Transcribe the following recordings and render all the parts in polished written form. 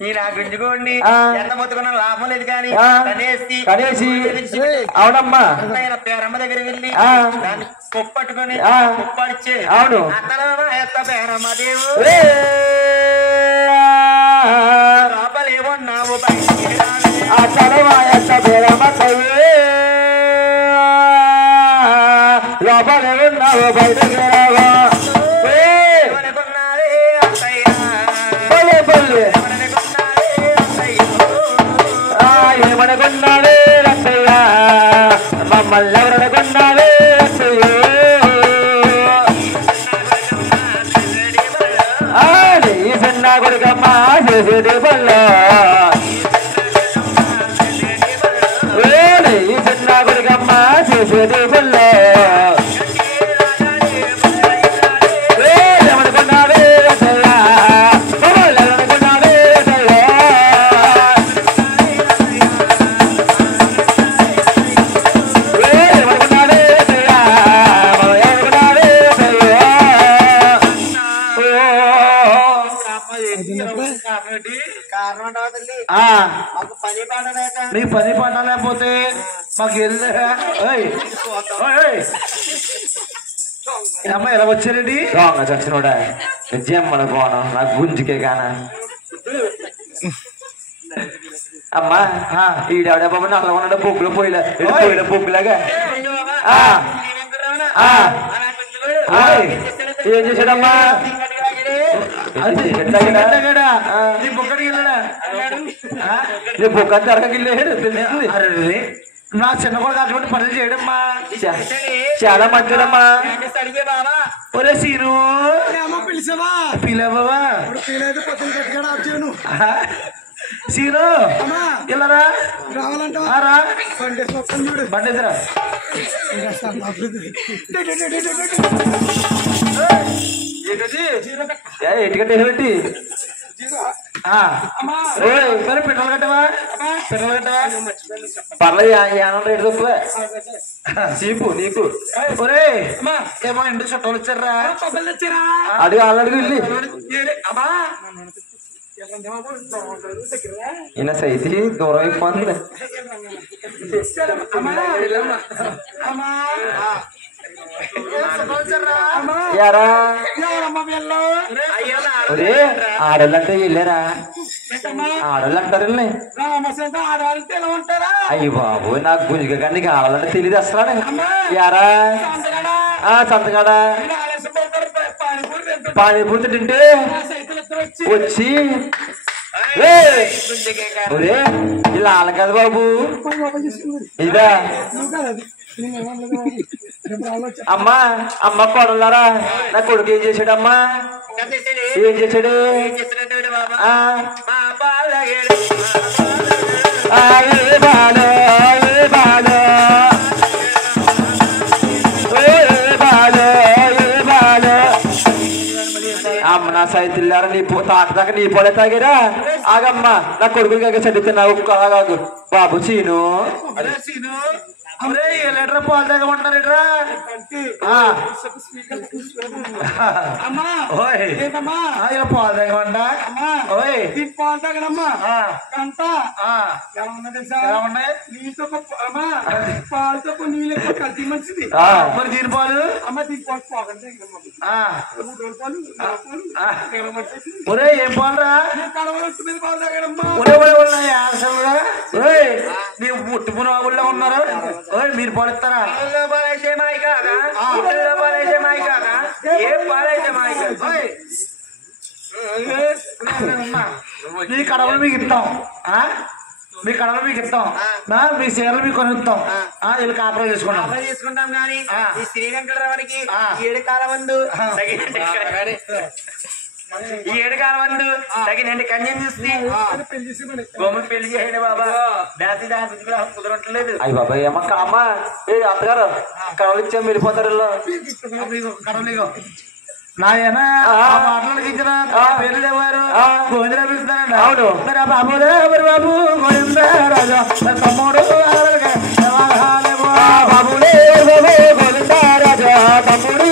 ఈ నా గుంజుకోండి ఎంత మొత్తుకున్నా లాభం లేదు కానీ కనేసి అవునమ్మా పేరమ్మ దగ్గర వెళ్ళి దాన్ని కొప్పట్టుకుని కొప్పడిచ్చే అవును పేరమ్మ దేవు లోపలేమన్నావు లోపలే ఉన్నావు బయటకు రావా ఏమనుకున్నాడే రసయ్యా మమ్మల్ని ఎవరనుకున్నాడే రసయ్యో నీ చిన్న కొడుకమ్మా చేసేది పళ్ళు నీ చిన్న కొడుకమ్మా చేసేది పళ్ళు ఏమనుకున్నాడే రసయ్యా మమ్మల్ని ఎవరనుకున్నాడే రసయ్యో నీ పని పాట లేకపోతే మాకు అమ్మాయి ఎలా వచ్చారండి రాంగ చచ్చినోడా నిజం మన పోను నాకు గుంజుకే కానా అమ్మా ఈడావిడ బాబు నల్ల ఉన్నాడు బొగ్గులో పోయిన బొగ్గులాగా ఏం చేశాడమ్మా బొక్క జరగగిల్లేడు తెలిసింది నా చిన్న కూడా అటువంటి పనులు చేయడమ్మా చాలా మంచిదమ్మా ఒరే సీను పిలవా సీను ఇలారా రావాలంటా బండేదిరా ఎటుకట్టే పెట్టి పిట్టలు కట్టవా పర్లేదు ఏమన్నా రేటు తక్కువ చీపు నీకు ఒరే ఏమో ఇంటికి చుట్టాలు వచ్చారా అది ఆల్రెడీ వెళ్ళి ఈయన సైతి దూరం అయిపోతుంది యారా ఆడోళ్ళంటే వెళ్ళారా ఆడోళ్ళు అంటారు అయ్యి బాబు నాకు గుంజుగా కానీ నీకు ఆడాలంటే తెలియదు అసలు యారా సంతకాడా పానీపూరి తింటే వచ్చి ఇలా ఆల కదా బాబు ఇదా అమ్మా అమ్మ కొడలారా నా కొడుకు ఏం చేశాడమ్మా ఏం చేశాడు అమ్మ నా సైతిల్లారా నీ తాకదాకా నీ పొలే తాగారా ఆగమ్మా నా కొడుకులు చదివితున్నావు కాదు బాబు చీను లీటర్ పాలు తాగమంటారా పాలు తాగమంట పాలు తాగనమ్మా పాలతో నీళ్ళు కలిసి మంచిది మరి దీని పాలు అమ్మ దీని పాలు పోగండి ఒరే ఏం పాలరా పాలు తాగనమ్మా నీవు పుట్టుకున్న వాగుల్లో ఉన్నారా మీరు పాలిస్తారా పాలైతే మాయి కాదా పాలైతే మాయి కాదా ఏ పాలైతే మాయి కాదు మీ కడవలు మీకు ఇస్తాం మీ కడవలు మీకు ఇస్తాం మీ చీరలు మీకు కొనిస్తాం వీళ్ళు కాపురం చేసుకుంటాం కానీ శ్రీరంకరావునికి 7 కాలం ముందు ఈ 7 కాలం ముందు తగినండి కన్యం చూసి గోములు పెళ్లి చేయండి బాబా డాన్స్ కుదరట్లేదు అయ్యి బాబా ఏమో అమ్మా ఏ అత్తగారు కడవలు ఇచ్చాము వెళ్ళిపోతారు కడవలు నాయన మాటలకు ఇచ్చిన పేర్లు ఎవరు గోవిందరావు పిలుస్తున్నారండి అవును మరి బాబు బాబు గోవిందరాజు తమ్ముడు బాబులే బాబు గోవిందరాజు తమ్ముడు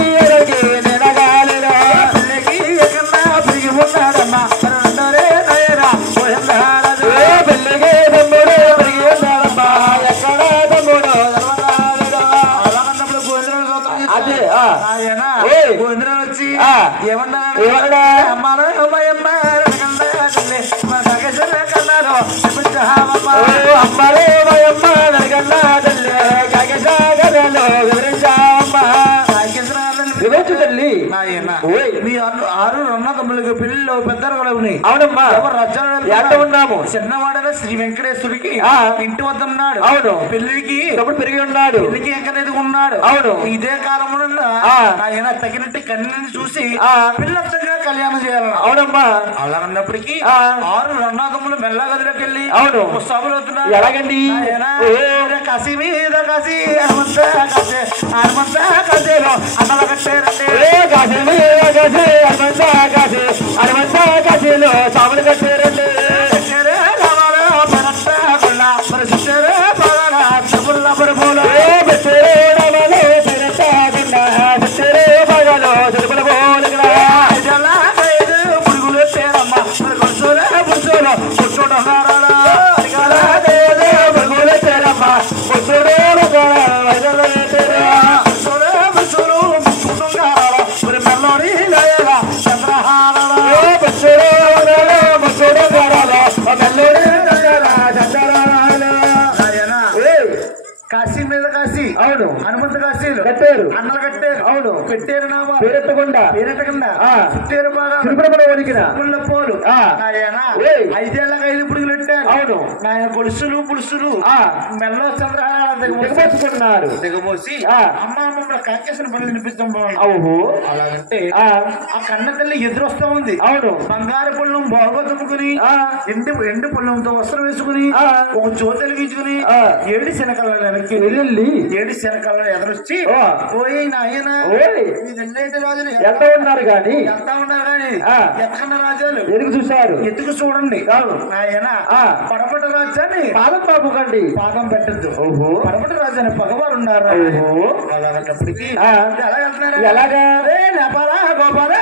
దగ్గర వచ్చి ఆ. ఏమన్నాడు ఏమన్నా? అమ్మాను అమ్మాయమ్మ కన్నారు అమ్మారే మాయమ్మ నరగన్నా తల్లి కాగసాగరలో వివరించావమ్మా వివరించు తల్లి. ఓయ్ మీ ఆరు రన్న తమ్ముళ్ళకి పెళ్లిలో పెద్దలు కూడా ఉన్నాయి. అవునమ్మా ఎవరు రచ్చన ఎంత ఉన్నాము చిన్నవాడైనా శ్రీ వెంకటేశ్వరికి ఆ. ఇంటి వద్ద ఉన్నాడు. అవును పెళ్లికి తప్పుడు పెరిగి ఉన్నాడు. పెళ్లికి ఎక్కడైతే ఉన్నాడు. అవును ఇదే కాలంలో ఆ. ఆయన తగినట్టు కన్యని చూసి ఆ. పిల్లగా కళ్యాణం చేయాలి. అవునమ్మా అలా అన్నప్పటికీ ఆ. ఆరు రన్నాగములు మెల్ల గదిలోకి వెళ్ళి అవును పుస్తకాలు అవుతున్నారు. ఎలాగండి కసి మీద కసి హనుమంత కసే హనుమంత కసేలో అన్నల కట్టారంటే హనుమంతలో సాములు కట్టారండి పురుగులు వచ్చారమ్మా కాశీ మీద కాశీ. అవును హనుమంత కాశీలు కట్టారు అన్నలు కట్టారు. అవును పెట్టారు నామా పేరెత్తకుండా పేరెట్టకుండా ఆ. చుట్టారు బాగా తిరుపతిలో ఒలికిన పుల్ల పోలు ఆ. నాయనా ఏయ్. 5 ఏళ్ళకి 5 పుడుగులు పెట్టారు. అవును నాయన గొలుసులు పులుసులు ఆ. మెల్ల చంద్రహారాలు దిగమోసుకున్నారు. దిగమోసి ఆ. అమ్మ అమ్మ కాకేసిన పనులు వినిపిస్తాం అవును అలాగంటే ఆ. ఆ కన్న తల్లి ఎదురొస్తా ఉంది. అవును బంగారు పుల్లం బాగా తుమ్ముకుని ఆ. ఎండు పుల్లంతో వస్త్రం వేసుకుని ఆ. ఒక చోటు వెలిగించుకుని ఆ. 7 శనకల వెనక్కి వెళ్ళి 7 శనకల ఎదురొచ్చి ఓ. పోయి నాయన ఓయ్ ఇదెన్నైతే రాజులు ఎంత ఉన్నారు గాని ఎంత ఉన్నారు కానీ ఆ. ఎత్తకన్న రాజాలు ఎదుగు చూశారు. ఎత్తుకు చూడండి అవును నాయన ఆ. పడపట రాజ్యాన్ని పాదం పాపుకండి పాదం పెట్టద్దు. ఓహో పడపట రాజ్యాన్ని పగవారు ఉన్నారు. ఓహో అలాగంటప్పటికి ఆ. ఎలా వెళ్తున్నారు ఎలాగా గోపాల